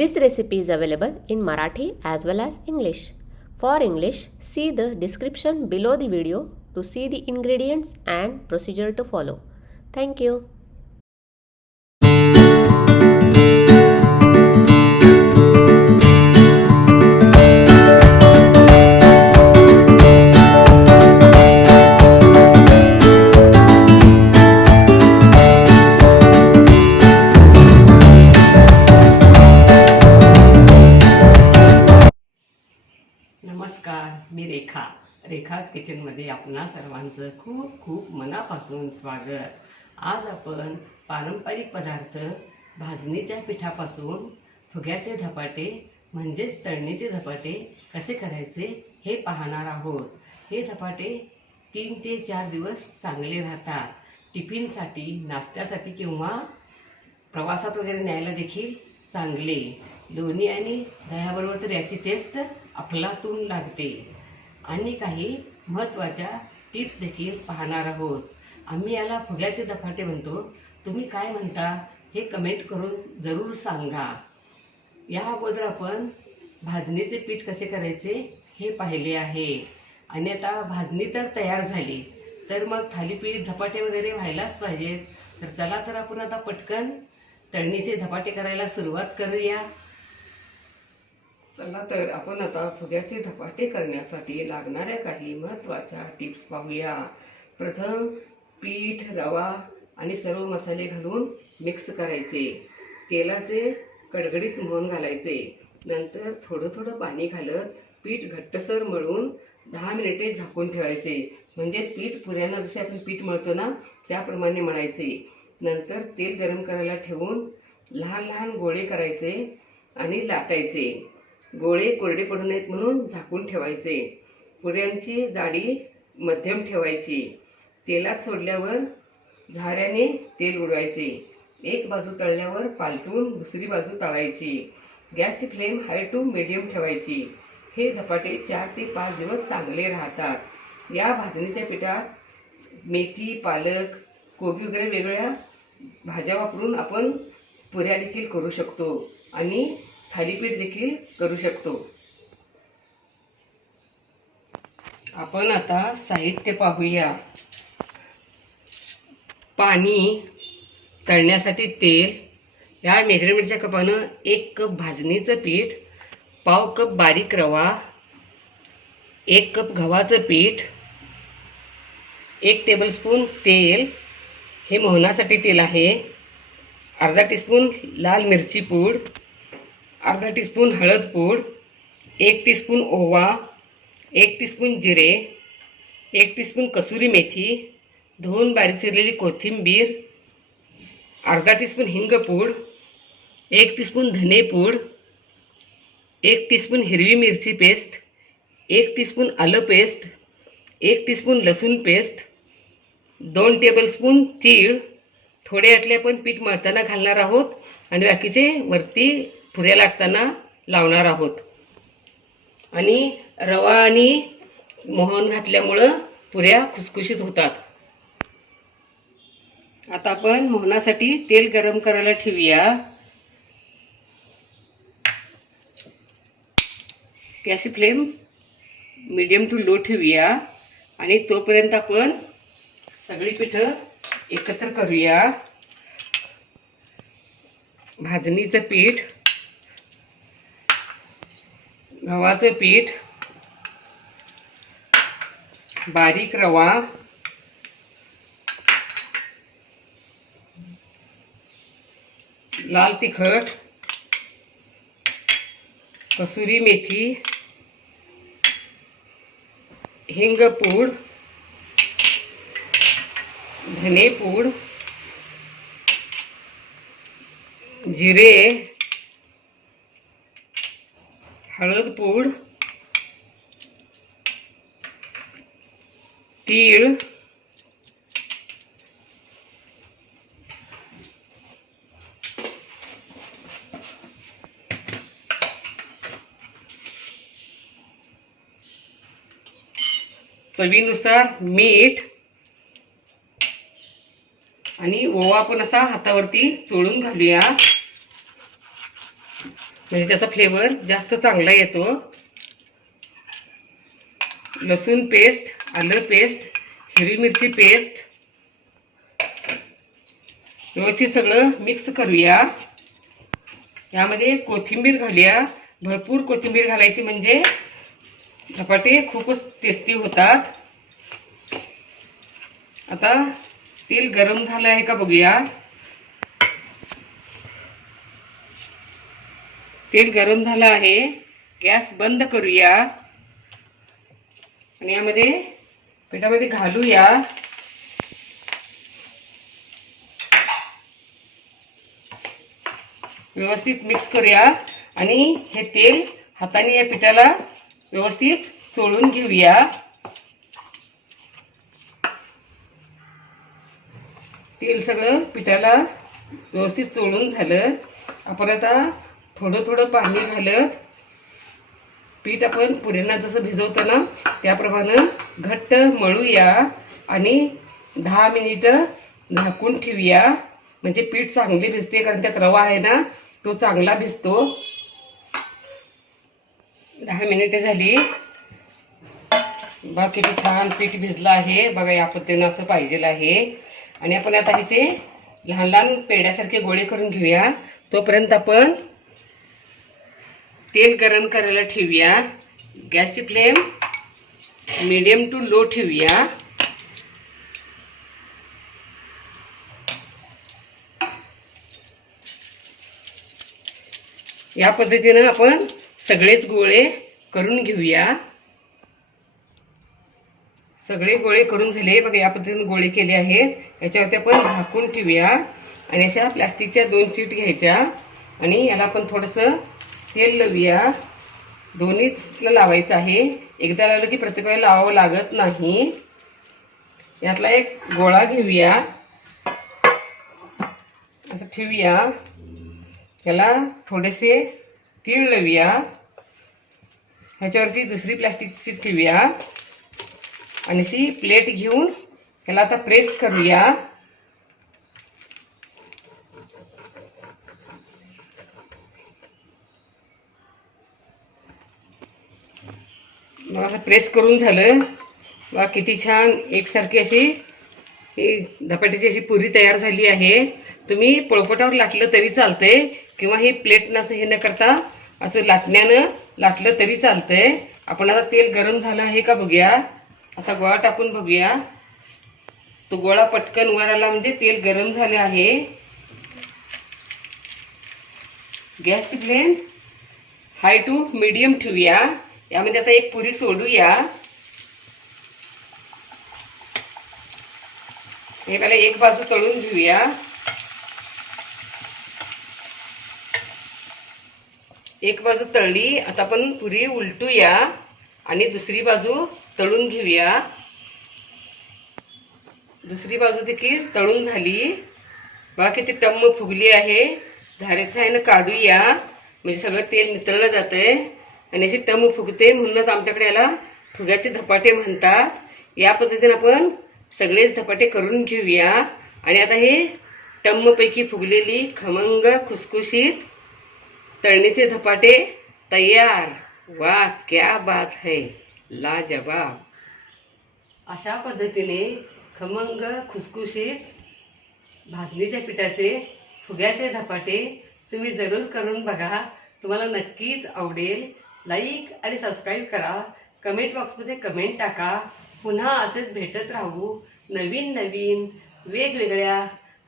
This recipe is available in Marathi as well as English. For English, see the description below the video to see the ingredients and procedure to follow. Thank you. नमस्कार, मी रेखाच किचनमध्ये आपणा सर्वांचं खूप खूप मनापासून स्वागत. आज आपण पारंपरिक पदार्थ भाजणीच्या पिठापासून फुग्याचे धपाटे म्हणजेच तळणीचे धपाटे कसे करायचे हे पाहणार आहोत. हे धपाटे 3 ते 4 दिवस चांगले राहतात. टिफिनसाठी, नाश्त्यासाठी किंवा प्रवासात वगैरे न्यायला देखील चांगले. लोणी आणि दह्याबरोबर तर याची टेस्ट अफलातून लागते. आणि काही महत्त्वाच्या टिप्स देखील पाहणार आहोत. आम्ही याला फुग्याचे धपाटे म्हणतो. तुम्ही काय म्हणता हे कमेंट करून जरूर सांगा. या अगोदर आपण भाजणीचे पीठ कसे करायचे हे पाहिले आहे. आणि आता भाजणी तर तयार झाली, तर मग थालीपीठ धपाटे वगैरे व्हायलाच पाहिजेत. तर चला तर आपण आता पटकन तळणीचे धपाटे करायला सुरुवात करूया. चला तर आपण आता फुग्याचे धपाटे करण्यासाठी लागणाऱ्या काही महत्त्वाच्या टिप्स पाहूया. प्रथम पीठ, रवा आणि सर्व मसाले घालून मिक्स करायचे. तेलाचे कडकडीत मोहन घालायचे. नंतर थोडं थोडं पाणी घालत पीठ घट्टसर मळून 10 मिनिटे झाकून ठेवायचे. म्हणजे पीठ पुऱ्यांना जसे आपण पीठ मळतो ना त्याप्रमाणे मळायचे. नंतर तेल गरम करायला ठेवून लहान लहान गोळे करायचे आणि लाटायचे. गोळे कोरडे पडू नयेत म्हणून झाकून ठेवायचे. पुऱ्यांची जाडी मध्यम ठेवायची. तेलात सोडल्यावर झाऱ्याने तेल उडवायचे. एक बाजू तळल्यावर पालटून दुसरी बाजू तळायची. गॅसची फ्लेम हाय टू मीडियम ठेवायची. हे धपाटे 4 ते 5 दिवस चांगले राहतात. या भाजणीच्या पिठात मेथी, पालक, कोबी वगैरे वेगवेगळ्या भाज्या वापरून आपण पुऱ्या देखील करू शकतो आणि थालीपीठ देखील करू शकतो. आपण आता साहित्य पाहूया. पाणी, तळण्यासाठी तेल, या मेजरमेंटच्या कपानं 1 कप भाजणीचं पीठ, पाव कप बारीक रवा, 1 कप गव्हाचं पीठ, 1 टेबलस्पून तेल, हे मोहनासाठी तेल आहे, अर्धा टीस्पून लाल मिरची पूड, अर्धा टीस्पून हळद पूड, 1 टीस्पून ओवा, 1 टीस्पून जिरे, 1 टीस्पून कसुरी मेथी, धुवून बारीक चिरलेली कोथिंबीर, अर्धा टीस्पून हिंग पूड, 1 टीस्पून धने पूड, 1 टीस्पून हिरवी मिरची पेस्ट, 1 टीस्पून आलं पेस्ट, 1 टीस्पून लसूण पेस्ट, 2 टेबलस्पून तीळ. थोडे यातले आपण पीठ मळताना घालणार आहोत आणि बाकीचे वरती पुऱ्या लाटताना लावणार आहोत. आणि रवा आणि मोहन घातल्यामुळं पुऱ्या खुसखुशीत होतात. आता आपण मोहनासाठी तेल गरम करायला ठेवूया. गॅसची फ्लेम मीडियम टू लो ठेवूया आणि तोपर्यंत आपण सगळी पिठं एकत्र करूया. भाजणीचं पीठ, गव्हाचं पीठ, बारीक रवा, लाल तिखट, कसुरी मेथी, हिंग पूड, धने पूड, जिरे, हळद पूड, तीळ, चवीनुसार मीठ आणि ओवा पण असा हातावरती चोळून घालूया. म्हणजे त्याचा फ्लेवर जास्त चांगला येतो. लसूण पेस्ट, आलं पेस्ट, हिरवी मिरची पेस्ट व्यवस्थित सगळं मिक्स करूया. यामध्ये कोथिंबीर घालूया. भरपूर कोथिंबीर घालायची म्हणजे धपाटे खूपच टेस्टी होतात. आता तेल गरम झालं आहे का बघूया. तेल गरम झालं आहे. गॅस बंद करूया आणि यामध्ये पिठामध्ये घालूया. व्यवस्थित मिक्स करूया आणि हे तेल हाताने या पिठाला व्यवस्थित चोळून घेऊया. तेल सगळं पिठाला व्यवस्थित चोळून झालं. आपण आता थोडं थोडं पाणी घालत पीठ आपण पुऱ्यांना जसं भिजवतो ना त्याप्रमाणे घट्ट मळूया आणि 10 मिनिटं झाकून ठेवूया. म्हणजे पीठ चांगले भिजते, कारण त्यात रवा आहे ना तो चांगला भिजतो. 10 मिनिटं झाली. बघा किती छान पीठ भिजलं आहे. बघा या पद्धतीनं असं पाहिजे आहे. आणि आपण आता ह्याचे लहान लहान पेड्यासारखे गोळे करून घेऊया. तोपर्यंत आपण तेल गरम करायला ठेवूया. गॅसची फ्लेम मीडियम टू लो ठेवूया. या पद्धतीनं आपण सगळेच गोळे करून घेऊया. सगळे गोळे करून झाले. बघा या पद्धतीने गोळे केले आहेत. याच्यावरती आपण झाकून ठेवूया आणि अशा प्लास्टिकच्या 2 शीट घ्यायच्या आणि याला आपण थोडंसं तेल लावूया. दोन्हीला लावायचं आहे. एकदा लावलं की प्रत्येक वेळेला लावावं लागत नाही. यातला एक गोळा घेऊया, असं ठेवूया. याला थोडेसे तीळ लावूया. ह्याच्यावरती दुसरी प्लास्टिकची शीट ठेवूया आणि अशी प्लेट घेऊन ह्याला आता प्रेस करूया. मग आता प्रेस करून झालं. बघा किती छान एकसारखी अशी ही धपाट्याची अशी पुरी तयार झाली आहे. तुम्ही पोळपाटावर लाटलं तरी चालतंय किंवा हे प्लेटनं असं हे न करता असं लाटण्यानं लाटलं तरी चालतंय. आपण आता तेल गरम झालं आहे का बघूया. असा गोळा टाकून बघूया. तो गोळा पटकन वर आला म्हणजे तेल गरम झाले आहे. गॅसची फ्लेम हाय टू मीडियम ठेवूया. यामध्ये आता एक पुरी सोडूया. हे पहिला एक बाजू तळून घेऊया. एक बाजू तळली. आता आपण पुरी उलटूया आणि दुसरी बाजू तळून घेऊया. दुसरी बाजू देखील तळून झाली. बघा किती टम्म फुगली आहे. धारेच्या ह्यानं काढूया म्हणजे सगळं तेल नितळलं जातंय आणि अशी टम्म फुगते. म्हणूनच आमच्याकडे याला फुग्याचे धपाटे म्हणतात. या पद्धतीने आपण सगळेच धपाटे करून घेऊया. आणि आता हे टम्मपैकी फुगलेली खमंग खुसखुशीत तळणीचे धपाटे तयार. वाह क्या बात है, लाजवाब. अशा पद्धतीने खमंग खुसखुशीत भाजणीच्या पिठाचे फुग्याचे धपाटे तुम्ही जरूर करून बघा. तुम्हाला नक्कीच आवडेल. लाईक आणि सबस्क्राईब करा. कमेंट बॉक्समध्ये कमेंट टाका. पुन्हा असेच भेटत राहू नवीन नवीन वेगवेगळ्या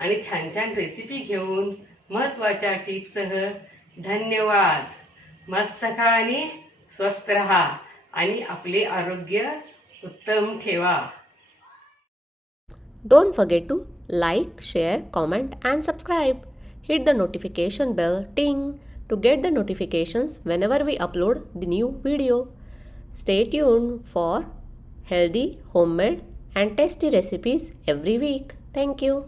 आणि छान छान रेसिपी घेऊन महत्त्वाच्या टिप्ससह. धन्यवाद. मस्त खा आणि स्वस्थ रहा आणि आपले आरोग्य उत्तम ठेवा. Don't forget to like, share, comment and subscribe. Hit the notification bell ting to get the notifications whenever we upload the new video. Stay tuned for healthy, homemade and tasty recipes every week. Thank you.